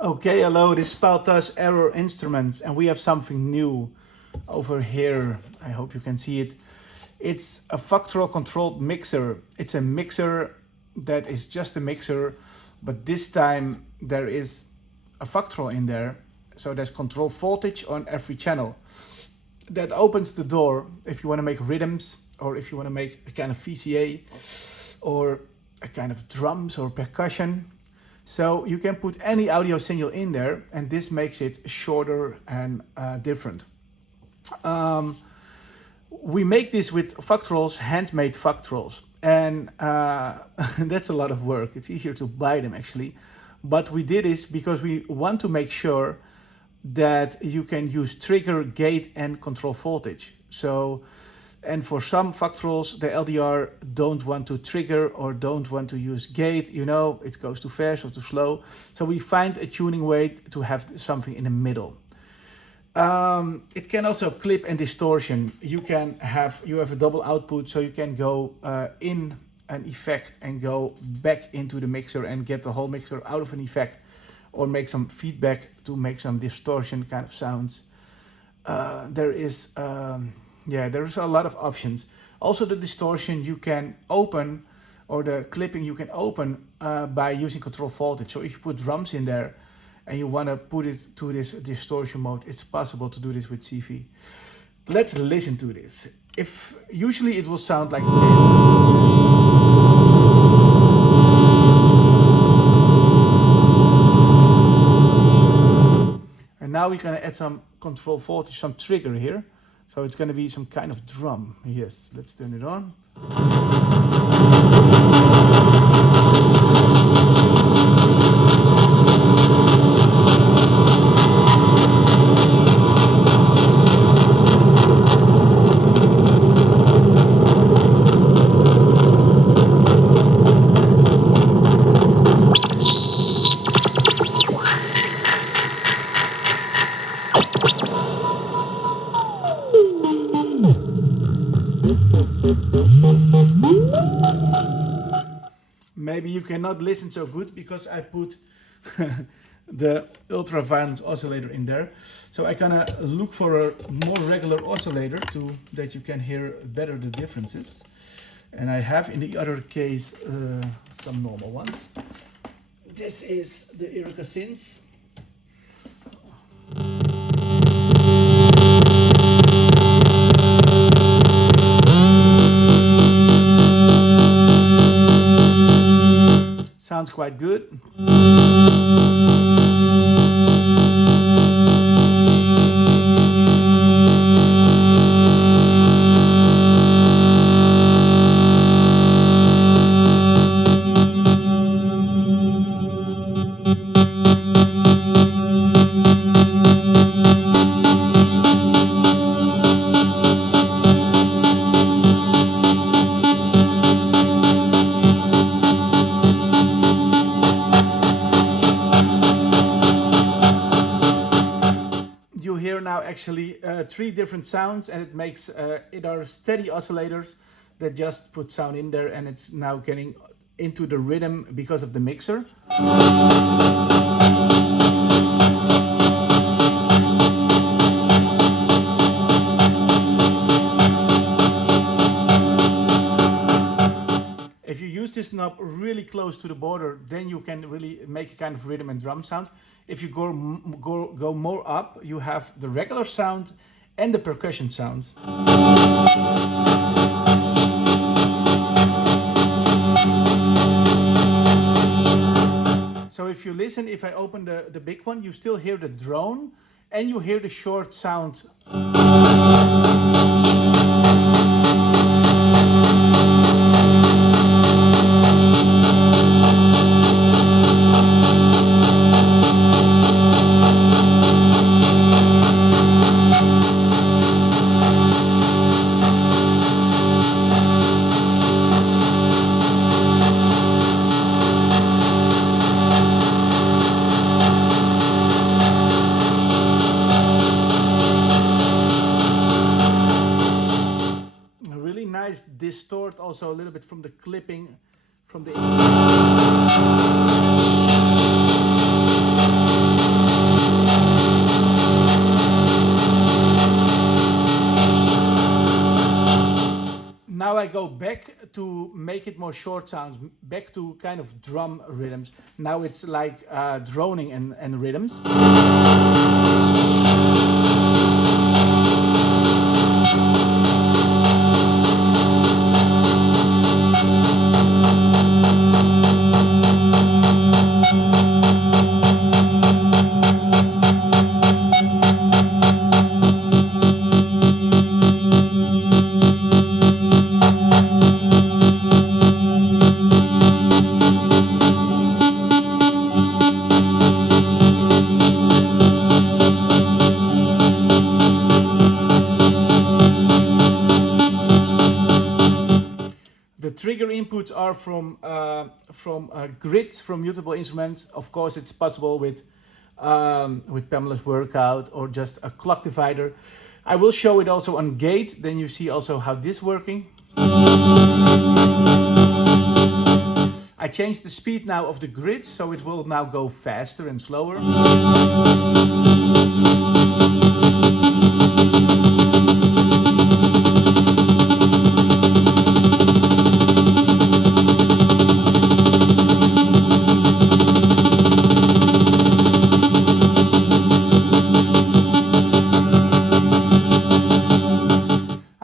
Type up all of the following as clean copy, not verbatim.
Okay, hello, this is Paltas Error Instruments, and we have something new over here. I hope you can see it. It's a Vactrol controlled mixer. It's a mixer that is just a mixer, but this time there is a Vactrol in there. So there's control voltage on every channel. That opens the door if you want to make rhythms, or if you want to make a kind of VCA, or a kind of drums or percussion. So you can put any audio signal in there, and this makes it shorter and different. We make this with Vactrols, handmade Vactrols, and that's a lot of work. It's easier to buy them actually, but we did this because we want to make sure that you can use trigger, gate, and control voltage. And for some Vactrols, the LDR don't want to trigger or don't want to use gate, it goes too fast or too slow. So we find a tuning way to have something in the middle. It can also clip and distortion. You have a double output, so you can go in an effect and go back into the mixer and get the whole mixer out of an effect, or make some feedback to make some distortion kind of sounds. There's a lot of options. Also, the distortion you can open, or the clipping you can open by using control voltage. So if you put drums in there and you want to put it to this distortion mode, it's possible to do this with CV. Let's listen to this. Usually it will sound like this. And now we're going to add some control voltage, some trigger here. So it's going to be some kind of drum. Yes, let's turn it on. Maybe you cannot listen so good because I put the ultra-violence oscillator in there. So I kind of look for a more regular oscillator that you can hear better the differences. And I have in the other case some normal ones. This is the Erica Synths. Sounds quite good. You hear now actually three different sounds, and it are steady oscillators that just put sound in there, and it's now getting into the rhythm because of the mixer. If you use this knob really close to the border, then you can really make a kind of rhythm and drum sound. If you go more up, you have the regular sound and the percussion sound. So if you listen, if I open the big one, you still hear the drone and you hear the short sound. Nice distort also a little bit from the clipping from the back to make it more short sounds, back to kind of drum rhythms. Now it's like droning and rhythms. The trigger inputs are from grids from mutable instruments. Of course, it's possible with Pamela's workout or just a clock divider. I will show it also on gate. Then you see also how this working. I changed the speed now of the grid, so it will now go faster and slower.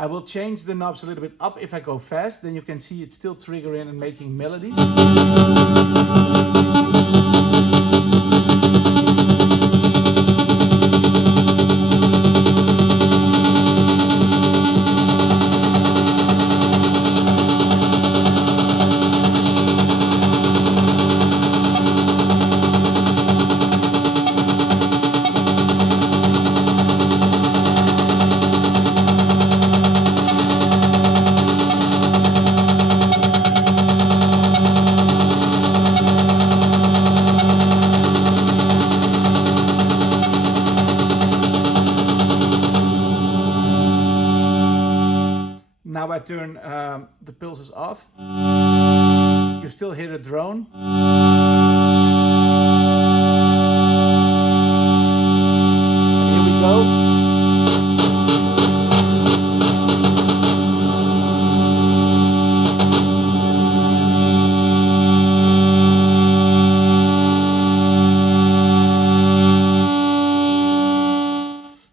I will change the knobs a little bit up if I go fast, then you can see it still triggering and making melodies. Now I turn the pulses off. You still hear the drone. Here we go.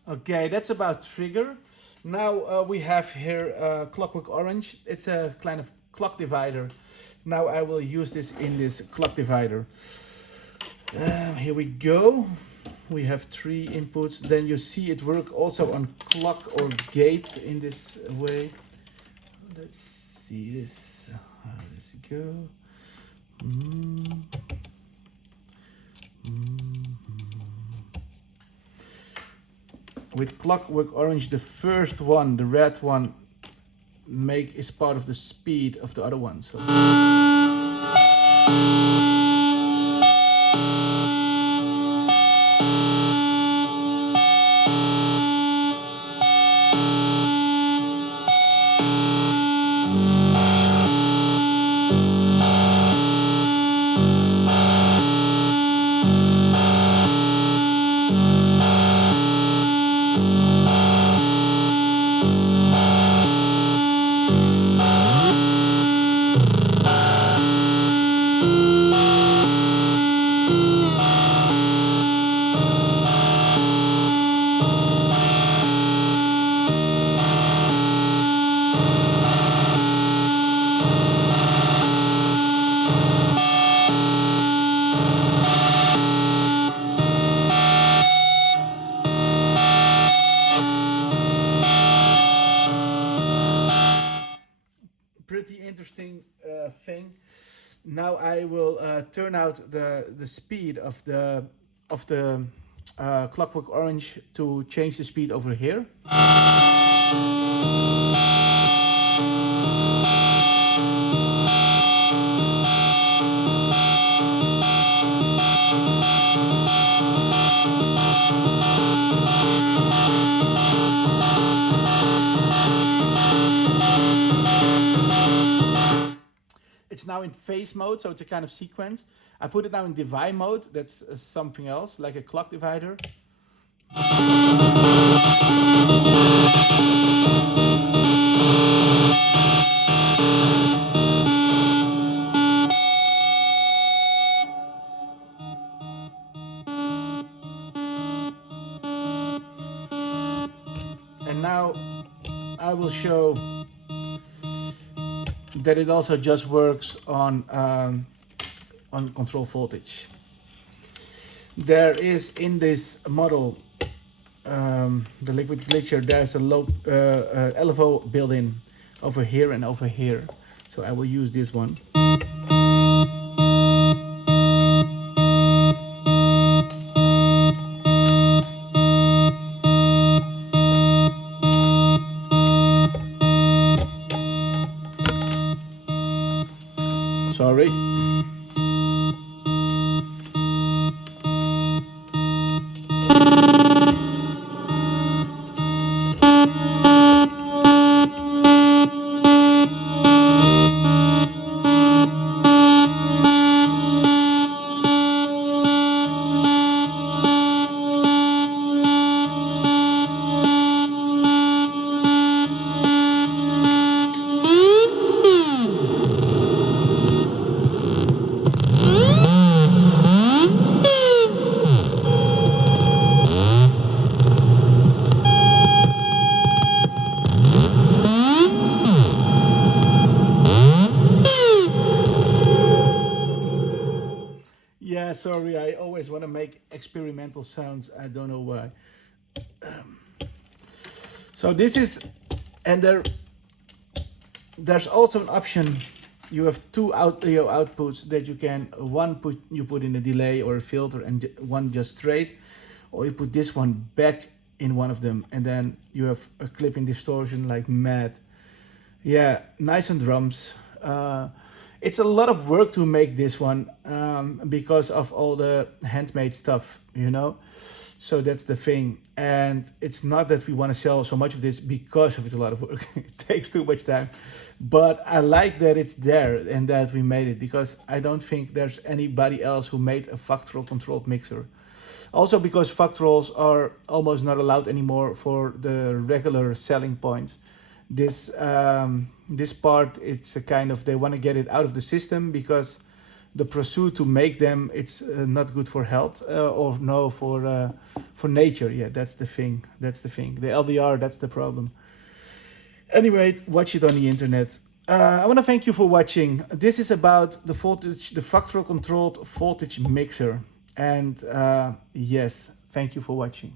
Okay, that's about trigger. Now we have here Clockwork Orange. It's a kind of clock divider. Now I will use this in this clock divider. Here we go. We have 3 inputs. Then you see it work also on clock or gate in this way. Let's see this. How does it go? With Clockwork Orange, the first one, the red one, is part of the speed of the other one. So. Pretty interesting thing. Now I will turn out the speed of the Clockwork Orange to change the speed over here. It's now in phase mode, so it's a kind of sequence. I put it now in divide mode. That's something else, like a clock divider. will show that it also just works on control voltage. There is in this model, the liquid glitcher, there's a low LFO built-in over here and over here. So I will use this one. Sorry. Yeah, sorry, I always want to make experimental sounds. I don't know why. So this is, and there's also an option. You have two audio outputs that you can, one you put in a delay or a filter, and one just straight, or you put this one back in one of them, and then you have a clipping distortion like mad. Yeah, nice on drums. It's a lot of work to make this one, because of all the handmade stuff, you know. So that's the thing. And it's not that we want to sell so much of this because of it's a lot of work. It takes too much time. But I like that it's there and that we made it, because I don't think there's anybody else who made a Vactrol controlled mixer. Also because Vactrols are almost not allowed anymore for the regular selling points. This part, it's a kind of, they want to get it out of the system, because the pursuit to make them, it's not good for health, or no, for nature. Yeah, that's the thing. That's the thing. The LDR, that's the problem. Anyway, watch it on the internet. I want to thank you for watching. This is about the voltage, the Vactrol controlled voltage mixer. And yes, thank you for watching.